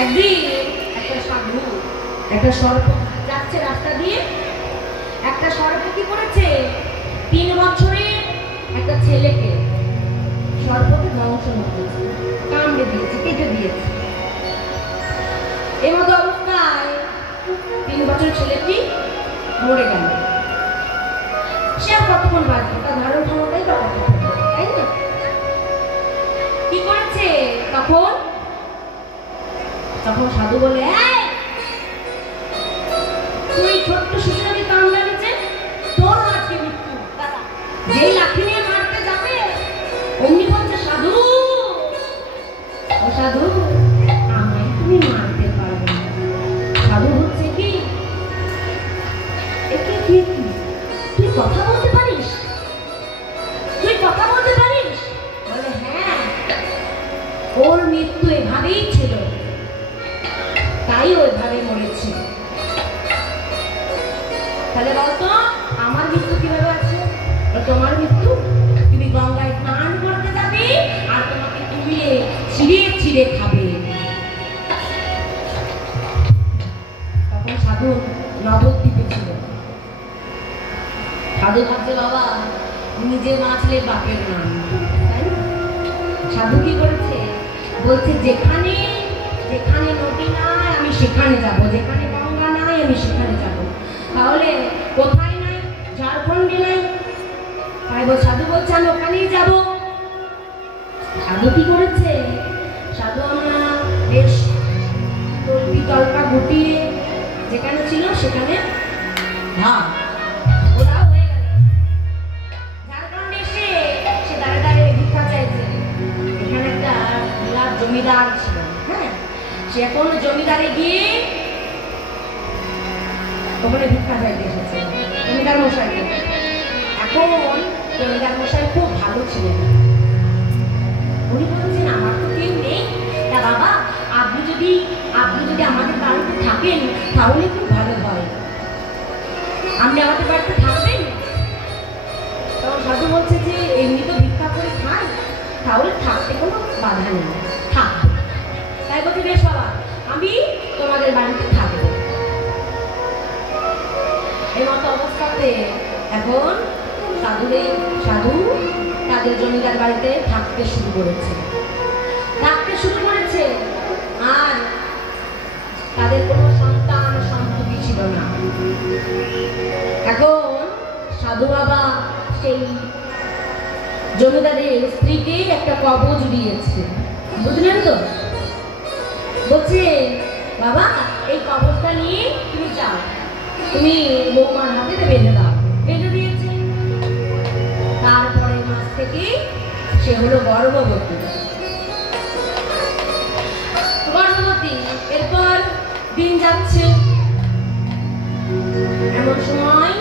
একদিন একটা সাধু একটা সর্প যাচ্ছে রাস্তা দিয়ে, একটা সর্প কি করেছে 3 বছরের একটা ছেলেকে সর্পকে ধ্বংস করেছে, কামড়ে দিয়েছে, কেটে দিয়েছে। এমতো অবস্থায় 3 বছরের ছেলেটি মরে গেল। সে আর কতক্ষণ বাঁচবে, তার ধারণ ক্ষমতাই বা কতক্ষণ, তাই না? কি করেছে তখন সাধু বলে, তুই ছোট্ট শিশুটাকে কামড়েছে, তোর আজকে মৃত্যু। যেই লাঠি নিয়ে মারতে যাবে অমনি বলছে, সাধু ও সাধু, আমায় তুমি মারতে পারবে না। সাধু হচ্ছে কি, তুই কথা বলতে পারিস, তুই কথা বলতে পারিস? বলে হ্যাঁ, ওর মৃত্যু এভাবেই ছিল, তাই ওইভাবে মরেছে। তাহলে বলতো আমার মৃত্যু কিভাবে আছে? তোমার মৃত্যু, তুমি গঙ্গায় স্নান করতে যাবে আর তোমাকে তুলে ছিঁড়ে ছিঁড়ে খাবে। তখন সাধু নবদ্বীপে ছিল। সাধু ভাবছে, বাবা নিজে বাঁচলে বাপের নাম, তাই না? সাধু কি করেছে, বলছে যেখানে যেখানে নদী নাই আমি সেখানে যাব, যেখানে গঙ্গা নাই আমি সেখানে যাব। তাহলে কোথায় নাই? ঝাড়খণ্ডে নাই। তাই সাধু বলছে আমি ওখানেই যাব। সাধু কি করেছে, সাধু আমরা বেশ তল্পি তল্পা গুটিয়ে যেখানে ছিল সেখানে ওরাও হয়ে গেল। ঝাড়খণ্ডে এসে সে দাঁড়িয়ে দাঁড়িয়ে ভিক্ষা চাইছে। এখানে একটা বিরাট জমিদার ছিল, হ্যাঁ, সে এখন জমিদারে গিয়ে ওখানে ভিক্ষা চাইতে এসেছে জমিদার মশাইকে। এখন জমিদার মশাই খুব ভালো ছিলেন। উনি বলছেন, আমার তো কেউ নেই, তা বাবা আপনি যদি আমাদের বাড়িতে থাকেন তাহলে খুব ভালো হয়, আপনি আমাদের বাড়িতে থাকবেন? তখন সাধু বলছে যে এমনি তো ভিক্ষা করে খাই, তাহলে থাকতে কোনো বাধা নেই, থাক। তাই বলছি, বেশ বাবা আমি তোমাদের বাড়িতে থাকবো। এই মতো অবস্থাতে এখন সাধু তাদের জমিদার বাড়িতে থাকতে শুরু করেছে। আর তাদের কোনো সন্তান সন্ততি ছিল না। এখন সাধু বাবা সেই জমিদারের স্ত্রীকে একটা কবজ দিয়েছে, বুঝলেন তো? বলছে, বাবা এই কবজটা নিয়ে তুমি যাও, তুমি বৌমার হাতে বেঁধে দাও। বেঁধে দিয়েছে। তারপরে মাস থেকে সে হলো গর্ভবতী। এরপর দিন যাচ্ছে, এমন সময়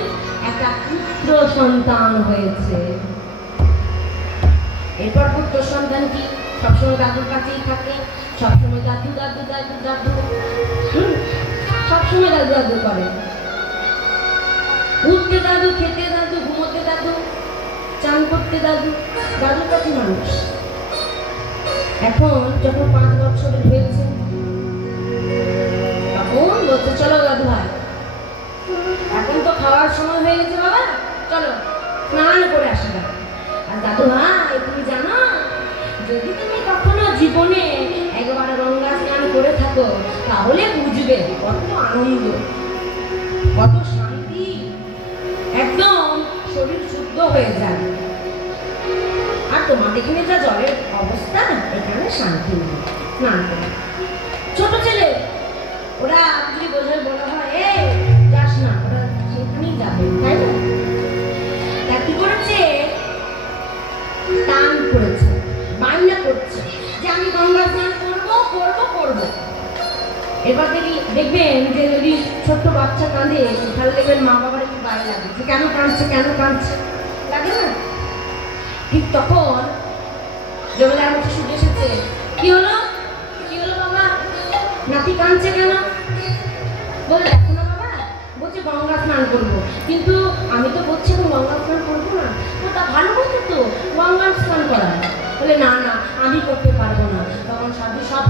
একটা পুত্র সন্তান হয়েছে। এরপর পুত্র সন্তানটি সবসময় দাদুর কাছেই থাকে, সবসময় দাদু দাদু দাদু দাদু সবসময় দাদু দাদু করে। উঠতে দাদু, খেতে দাদু, ঘুমোতে দাদু, চান করতে দাদু, দাদুর কাছে মানুষ। এখন যখন 5 বছরের হয়েছে, তখন বলছে, চলো দাদু ভাই, এখন তো খাওয়ার সময় হয়ে গেছে, বাবা চলো স্নান করে আসি। আর দাদু ভাই তুমি জানো, যদি তুমি কখনো জীবনে একবার গঙ্গা স্নান করে থাকো তাহলে বুঝবে কত আনন্দ, কত শান্তি, একদম শরীর শুদ্ধ হয়ে যায়। আর তোমাদের এখানে যা জলের অবস্থা, এখানে শান্তি নেই স্নান করে। ছোট ছেলে ওরা যদি বোঝায় বলা হয় এই যাস না, ওরা সেখানেই যাবে, তাই না? তা কি করেছে, টান করেছে, বায়না করছে যে আমি গঙ্গা স্নান করবো করবো করবো। এবার দেখবেন যে যদি ছোট্ট বাচ্চা কাঁদে তাহলে দেখবেন মা বাবার একটু গায়ে লাগে যে কেন কাঁদছে লাগে না? ঠিক তখন জমিদার মশাই শুনে এসেছে। কি হলো বাবা, নাতি কাঁদছে কেন? বলে দেখো না বাবা, বলছে গঙ্গা স্নান করবো, কিন্তু আমি তো বলছি গঙ্গা স্নান করবো না। তা ভালো বলছে তো গঙ্গা স্নান করা। বলে না আমি করতে পারবো না। তখন সাধু সব